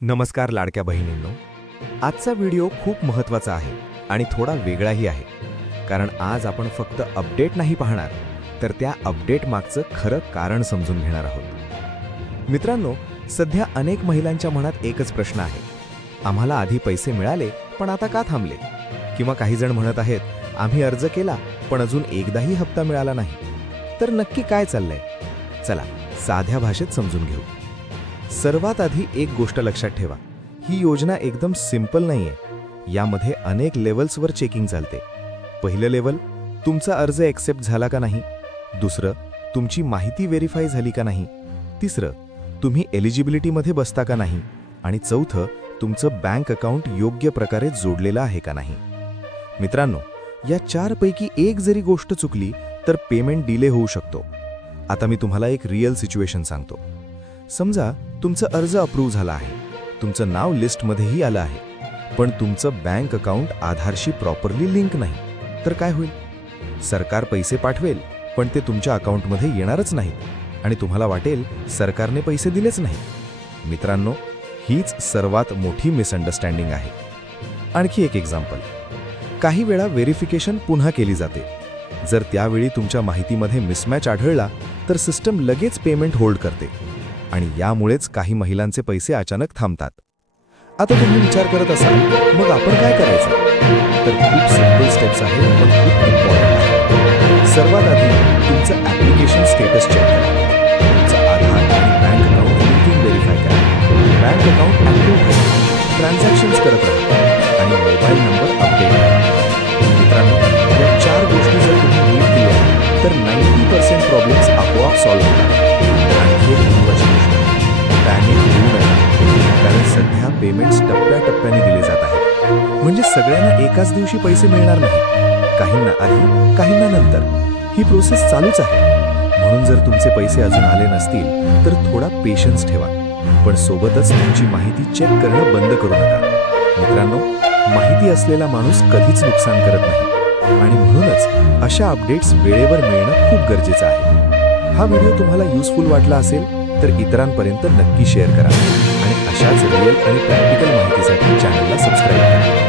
नमस्कार लाडक्या बहिणींनो. आजचा व्हिडिओ खूप महत्त्वाचा आहे आणि थोडा वेगळाही आहे. कारण आज आपण फक्त अपडेट नाही पाहणार, तर त्या अपडेट मागचं खरं कारण समजून घेणार आहोत. मित्रांनो, सध्या अनेक महिलांच्या मनात एकच प्रश्न आहे. आम्हाला आधी पैसे मिळाले, पण आता का थांबले? किंवा काही जण म्हणत आहेत, आम्ही अर्ज केला, पण अजून एकदाही हप्ता मिळाला नाही. तर नक्की काय चाललंय? चला साध्या भाषेत समजून घेऊ. सर्वात आधी एक गोष्ट लक्षात ठेवा, ही योजना एकदम सिंपल नाहीये. यामध्ये अनेक लेवल्सवर चेकिंग चालते. पहिलं लेवल, तुमचा अर्ज एक्सेप्ट झाला का नाही. दुसरं, तुमची माहिती व्हेरीफाय झाली का नाही. तिसरं, तुम्ही एलिजिबिलिटीमध्ये बसता का नाही. आणि चौथं, तुमचं बँक अकाउंट योग्य प्रकारे जोडलेलं आहे का नाही. मित्रांनो, या चारपैकी एक जरी गोष्ट चुकली तर पेमेंट डिले होऊ शकतो. आता मी तुम्हाला एक रिअल सिच्युएशन सांगतो. समजा तुमचं अर्ज अप्रूव्ह झाला आहे, तुमचं नाव लिस्टमध्येही आलं आहे, पण तुमचं बँक अकाउंट आधारशी प्रॉपरली लिंक नाही. तर काय होईल? सरकार पैसे पाठवेल, पण ते तुमच्या अकाउंटमध्ये येणारच नाहीत आणि तुम्हाला वाटेल सरकारने पैसे दिलेच नाही. मित्रांनो, हीच सर्वात मोठी मिसअंडरस्टँडिंग आहे. आणखी एक एक्झाम्पल. काही वेळा व्हेरिफिकेशन पुन्हा केली जाते. जर त्यावेळी तुमच्या माहितीमध्ये मिसमॅच आढळला तर सिस्टम लगेच पेमेंट होल्ड करते आणि यामुळेच काही महिलांचे पैसे अचानक थांबतात. आता तुम्ही विचार करत असाल, मग आपण काय करायचं? तर खूप सिंपल स्टेप्स आहेत, पण खूप इम्पॉर्टंट आहे. सर्वात आधी तुमचं ॲप्लिकेशन स्टेटस चेक करा. तुमचं आधार आणि बँक अकाउंट लिंकिंग व्हेरीफाय करा. बँक अकाउंट ॲक्टिव्ह ठेवा, ट्रान्झॅक्शन्स करत राहा आणि मोबाईल नंबर अपडेट करा. मित्रांनो, या चार गोष्टी जर तुम्ही नीट केल्या तर 90% प्रॉब्लेम्स आपोआप सॉल्व्ह होतात. आणखी एक महत्त्वाची गोष्ट, पॅनिक होऊ नका. कारण सध्या पेमेंट्स टप्प्याटप्प्याने दिले जात आहेत. म्हणजे सगळ्यांना एकाच दिवशी पैसे मिळणार नाही. काहींना आधी, काहींना नंतर. ही प्रोसेस चालूच आहे. म्हणून जर तुमचे पैसे अजून आले नसतील तर थोडा पेशन्स ठेवा, पण सोबतच तुमची माहिती चेक करणं बंद करू नका. मित्रांनो, माहिती असलेला माणूस कधीच नुकसान करत नाही आणि म्हणूनच अशा अपडेट्स वेळेवर मिळणं खूप गरजेचं आहे. हा व्हिडिओ तुम्हाला युजफुल वाटला असेल तर इतरांपर्यंत नक्की शेअर करा आणि अशाच रिअल आणि प्रॅक्टिकल माहितीसाठी चॅनलला सबस्क्राईब करा.